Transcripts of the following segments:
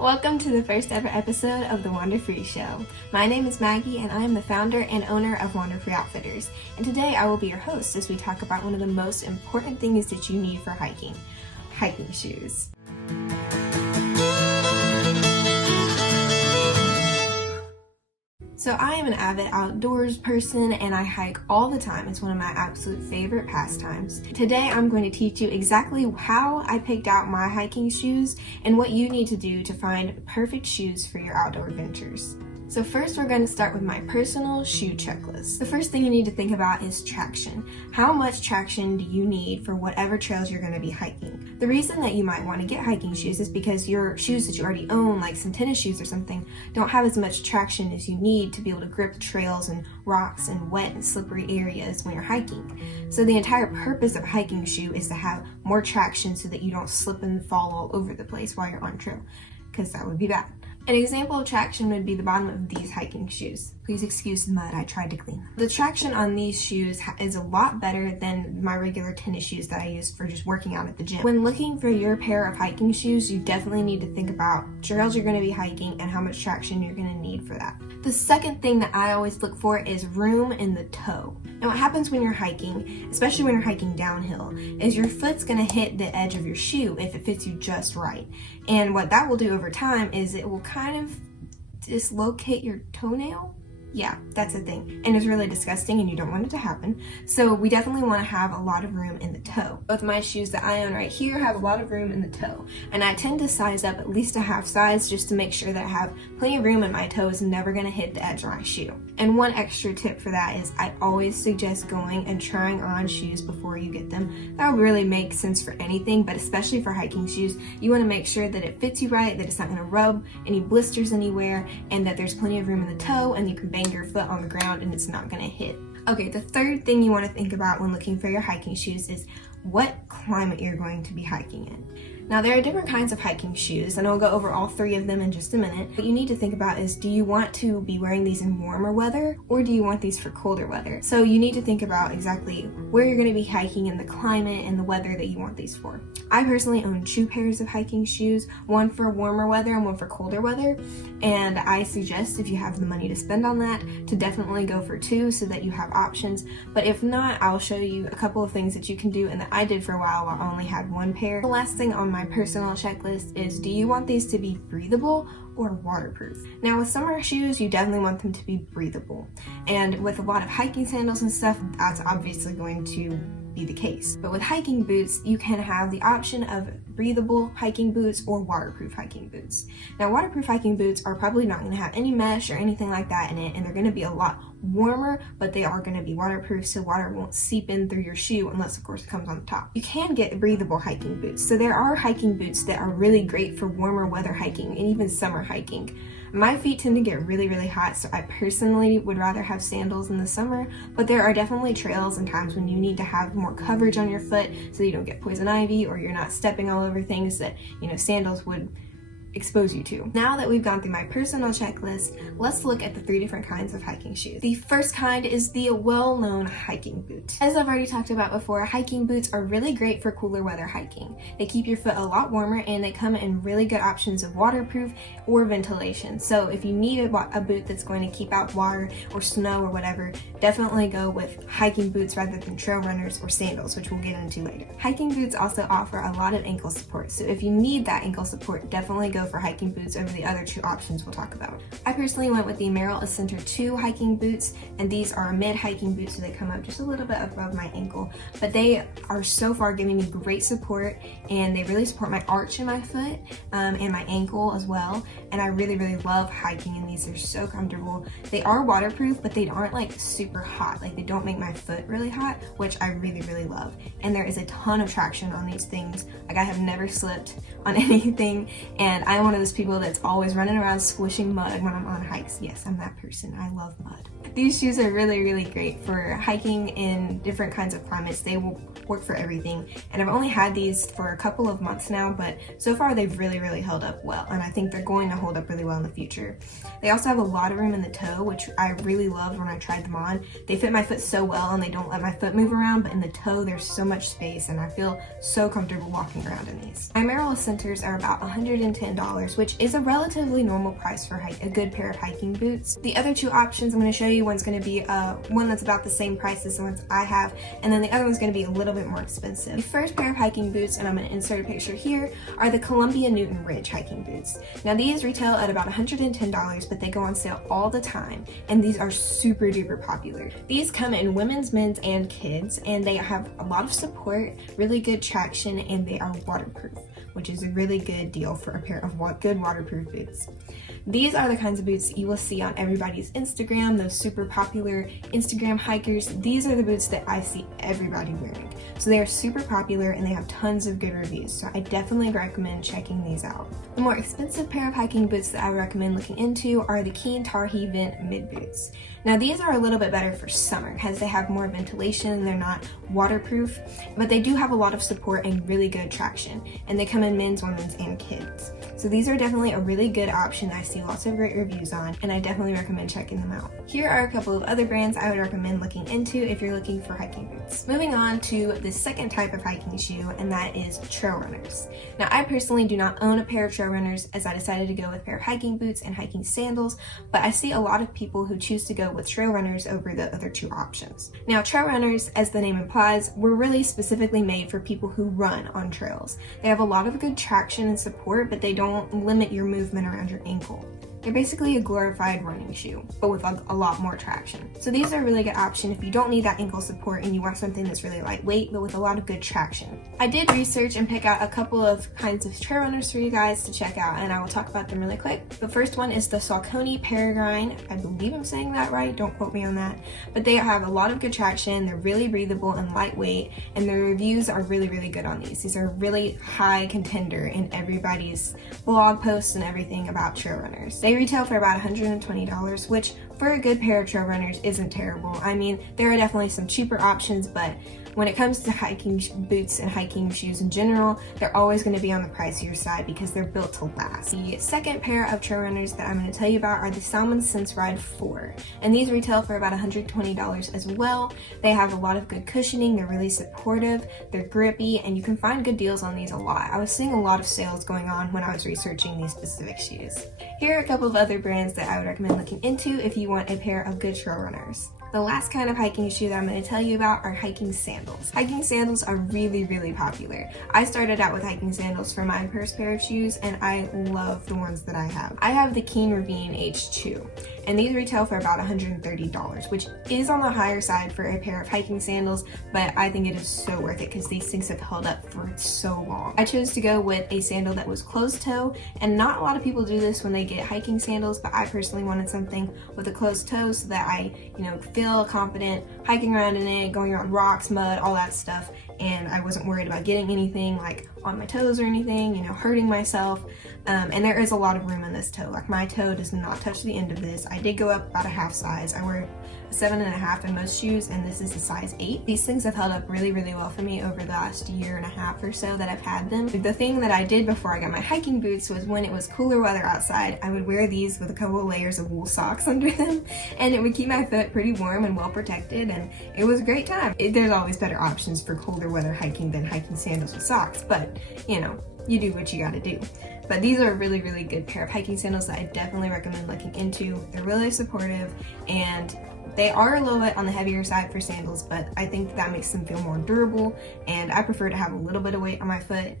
Welcome to the first ever episode of the Wander Free Show. My name is Maggie and I am the founder and owner of Wander Free Outfitters. And today I will be your host as we talk about one of the most important things that you need for hiking shoes. So I am an avid outdoors person and I hike all the time. It's one of my absolute favorite pastimes. Today I'm going to teach you exactly how I picked out my hiking shoes and what you need to do to find perfect shoes for your outdoor ventures. So first we're going to start with my personal shoe checklist. The first thing you need to think about is traction. How much traction do you need for whatever trails you're going to be hiking? The reason that you might want to get hiking shoes is because your shoes that you already own, like some tennis shoes or something, don't have as much traction as you need to be able to grip trails and rocks and wet and slippery areas when you're hiking. So the entire purpose of a hiking shoe is to have more traction so that you don't slip and fall all over the place while you're on trail, because that would be bad. An example of traction would be the bottom of these hiking shoes. Please excuse the mud, I tried to clean. The traction on these shoes is a lot better than my regular tennis shoes that I use for just working out at the gym. When looking for your pair of hiking shoes, you definitely need to think about trails you're going to be hiking and how much traction you're going to need for that. The second thing that I always look for is room in the toe. Now what happens when you're hiking, especially when you're hiking downhill, is your foot's going to hit the edge of your shoe if it fits you just right. And what that will do over time is it will kind of dislocate your toenail. Yeah, that's a thing. And it's really disgusting and you don't want it to happen. So we definitely want to have a lot of room in the toe. Both my shoes that I own right here have a lot of room in the toe. And I tend to size up at least a half size just to make sure that I have plenty of room and my toe is never going to hit the edge of my shoe. And one extra tip for that is I always suggest going and trying on shoes before you get them. That would really make sense for anything, but especially for hiking shoes, you want to make sure that it fits you right, that it's not going to rub any blisters anywhere, and that there's plenty of room in the toe and you can bang your foot on the ground and it's not going to hit. Okay, the third thing you want to think about when looking for your hiking shoes is what climate you're going to be hiking in. Now there are different kinds of hiking shoes and I'll go over all three of them in just a minute. What you need to think about is, do you want to be wearing these in warmer weather or do you want these for colder weather? So you need to think about exactly where you're going to be hiking and the climate and the weather that you want these for. I personally own 2 pairs of hiking shoes, one for warmer weather and one for colder weather, and I suggest if you have the money to spend on that to definitely go for 2 so that you have options. But if not, I'll show you a couple of things that you can do and that I did for a while I only had 1 pair. The last thing on my personal checklist is, do you want these to be breathable or waterproof? Now with summer shoes, you definitely want them to be breathable. And with a lot of hiking sandals and stuff, that's obviously going to be the case. But with hiking boots, you can have the option of breathable hiking boots or waterproof hiking boots. Now waterproof hiking boots are probably not going to have any mesh or anything like that in it, and they're going to be a lot warmer, but they are going to be waterproof so water won't seep in through your shoe unless of course it comes on the top. You can get breathable hiking boots. So there are hiking boots that are really great for warmer weather hiking and even summer hiking. My feet tend to get really hot, so I personally would rather have sandals in the summer, but there are definitely trails and times when you need to have more coverage on your foot so you don't get poison ivy or you're not stepping all over things that, sandals would expose you to. Now that we've gone through my personal checklist, let's look at the 3 different kinds of hiking shoes. The first kind is the well-known hiking boot. As I've already talked about before, hiking boots are really great for cooler weather hiking. They keep your foot a lot warmer and they come in really good options of waterproof or ventilation. So if you need a boot that's going to keep out water or snow or whatever, definitely go with hiking boots rather than trail runners or sandals, which we'll get into later. Hiking boots also offer a lot of ankle support, so if you need that ankle support, definitely go for hiking boots over the other 2 options we'll talk about. I personally went with the Merrell Accentor 2 hiking boots, and these are mid hiking boots, so they come up just a little bit above my ankle, but they are so far giving me great support and they really support my arch in my foot and my ankle as well, and I really love hiking in these. They're so comfortable. They are waterproof, but they aren't like super hot. Like they don't make my foot really hot, which I really love. And there is a ton of traction on these things. Like I have never slipped on anything, and I'm one of those people that's always running around squishing mud when I'm on hikes. Yes, I'm that person. I love mud. These shoes are really great for hiking in different kinds of climates. They will work for everything, and I've only had these for a couple of months now, but so far they've really held up well, and I think they're going to hold up really well in the future. They also have a lot of room in the toe, which I really loved when I tried them on. They fit my foot so well and they don't let my foot move around, but in the toe there's so much space and I feel so comfortable walking around in these. My Merrell Accentors are about $110 $110, which is a relatively normal price for a good pair of hiking boots. The other two options I'm going to show you, one's going to be one that's about the same price as the ones I have, and then the other one's going to be a little bit more expensive. The first pair of hiking boots, and I'm going to insert a picture here, are the Columbia Newton Ridge hiking boots. Now these retail at about $110, but they go on sale all the time, and these are super duper popular. These come in women's, men's, and kids, and they have a lot of support, really good traction, and they are waterproof, which is a really good deal for a pair of good waterproof boots. These are the kinds of boots that you will see on everybody's Instagram, those super popular Instagram hikers. These are the boots that I see everybody wearing. So they are super popular and they have tons of good reviews. So I definitely recommend checking these out. The more expensive pair of hiking boots that I would recommend looking into are the Keen Targhee Vent mid boots. Now these are a little bit better for summer because they have more ventilation, they're not waterproof, but they do have a lot of support and really good traction, and they come in men's, women's, and kids. So these are definitely a really good option I see lots of great reviews on, and I definitely recommend checking them out. Here are a couple of other brands I would recommend looking into if you're looking for hiking boots. Moving on to the second type of hiking shoe, and that is trail runners. Now I personally do not own a pair of trail runners as I decided to go with a pair of hiking boots and hiking sandals, but I see a lot of people who choose to go with trail runners over the other two options. Now trail runners, as the name implies, were really specifically made for people who run on trails. They have a lot of good traction and support, but they don't limit your movement around your ankle. They're basically a glorified running shoe, but with a lot more traction. So these are a really good option if you don't need that ankle support and you want something that's really lightweight, but with a lot of good traction. I did research and pick out a couple of kinds of trail runners for you guys to check out, and I will talk about them really quick. The first one is the Saucony Peregrine. I believe I'm saying that right, don't quote me on that. But they have a lot of good traction, they're really breathable and lightweight, and the reviews are really, really good on these. These are a really high contender in everybody's blog posts and everything about trail runners. They retail for about $120, which for a good pair of trail runners isn't terrible. I mean, there are definitely some cheaper options, but when it comes to hiking boots and hiking shoes in general, they're always going to be on the pricier side because they're built to last. The second pair of trail runners that I'm going to tell you about are the Salomon Sense Ride 4, and these retail for about $120 as well. They have a lot of good cushioning, they're really supportive, they're grippy, and you can find good deals on these a lot. I was seeing a lot of sales going on when I was researching these specific shoes. Here are a couple of other brands that I would recommend looking into if you want a pair of good trail runners. The last kind of hiking shoe that I'm going to tell you about are hiking sandals. Hiking sandals are really, really popular. I started out with hiking sandals for my first pair of shoes, and I love the ones that I have. I have the Ravine H2, and these retail for about $130, which is on the higher side for a pair of hiking sandals, but I think it is so worth it because these things have held up for so long. I chose to go with a sandal that was closed toe, and not a lot of people do this when they get hiking sandals, but I personally wanted something with a closed toe so that I, feel confident hiking around in it, going around rocks, mud, all that stuff, and I wasn't worried about getting anything like on my toes or anything, hurting myself. And there is a lot of room in this toe. Like my toe does not touch the end of this. I did go up about a half size. I wear a 7.5 in most shoes, and this is a size 8. These things have held up really, really well for me over the last year and a half or so that I've had them. The thing that I did before I got my hiking boots was when it was cooler weather outside, I would wear these with a couple of layers of wool socks under them, and it would keep my foot pretty warm and well protected, and it was a great time. There's always better options for colder weather hiking than hiking sandals with socks, but you do what you gotta do. But these are a really, really good pair of hiking sandals that I definitely recommend looking into. They're really supportive, and they are a little bit on the heavier side for sandals, but I think that makes them feel more durable, and I prefer to have a little bit of weight on my foot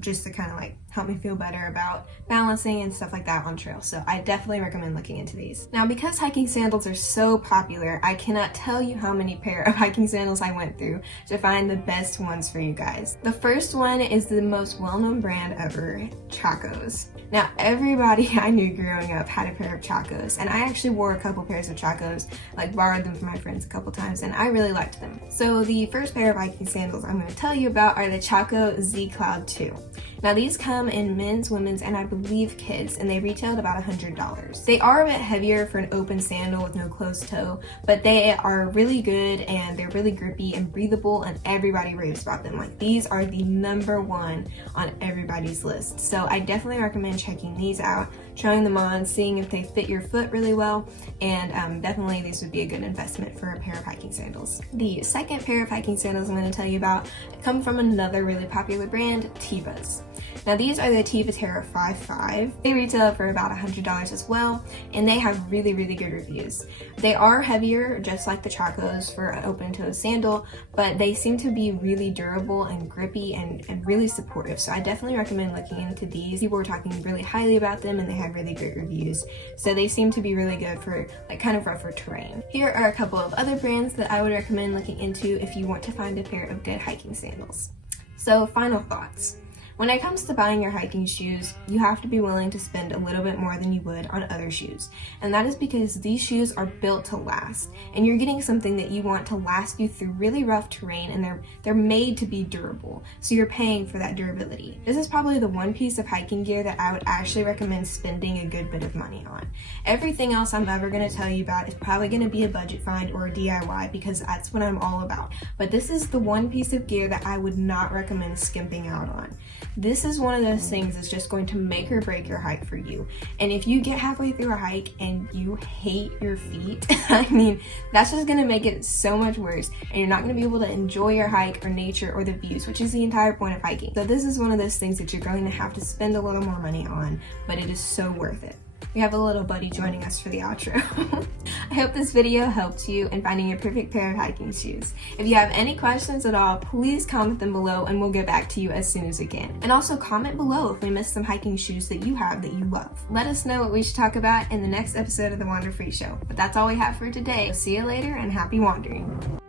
just to kind of help me feel better about balancing and stuff like that on trail. So I definitely recommend looking into these. Now, because hiking sandals are so popular, I cannot tell you how many pair of hiking sandals I went through to find the best ones for you guys. The first one is the most well-known brand ever, Chaco Z. Now, everybody I knew growing up had a pair of Chaco Z, and I actually wore a couple pairs of Chaco Z, borrowed them from my friends a couple times, and I really liked them. So the first pair of hiking sandals I'm going to tell you about are the Chaco Z Cloud 2. Now these come in men's, women's, and I believe kids, and they retailed about $100. They are a bit heavier for an open sandal with no closed toe, but they are really good and they're really grippy and breathable, and everybody raves about them. These are the #1 on everybody's list. So I definitely recommend checking these out, trying them on, seeing if they fit your foot really well, and definitely these would be a good investment for a pair of hiking sandals. The second pair of hiking sandals I'm going to tell you about come from another really popular brand, Tevas. Now these are the Teva Terra Fi 5. They retail for about $100 as well, and they have really good reviews. They are heavier, just like the Chacos for an open-toe sandal, but they seem to be really durable and grippy and really supportive. So I definitely recommend looking into these. People were talking really highly about them and they had really great reviews. So they seem to be really good for like kind of rougher terrain. Here are a couple of other brands that I would recommend looking into if you want to find a pair of good hiking sandals. So final thoughts. When it comes to buying your hiking shoes, you have to be willing to spend a little bit more than you would on other shoes. And that is because these shoes are built to last. And you're getting something that you want to last you through really rough terrain, and they're made to be durable. So you're paying for that durability. This is probably the one piece of hiking gear that I would actually recommend spending a good bit of money on. Everything else I'm ever going to tell you about is probably going to be a budget find or a DIY, because that's what I'm all about. But this is the one piece of gear that I would not recommend skimping out on. This is one of those things that's just going to make or break your hike for you. And if you get halfway through a hike and you hate your feet, I mean, that's just going to make it so much worse. And you're not going to be able to enjoy your hike or nature or the views, which is the entire point of hiking. So this is one of those things that you're going to have to spend a little more money on, but it is so worth it. We have a little buddy joining us for the outro. I hope this video helped you in finding your perfect pair of hiking shoes. If you have any questions at all, please comment them below and we'll get back to you as soon as we can. And also comment below if we missed some hiking shoes that you have that you love. Let us know what we should talk about in the next episode of the Wander Free Show. But that's all we have for today. See you later and happy wandering.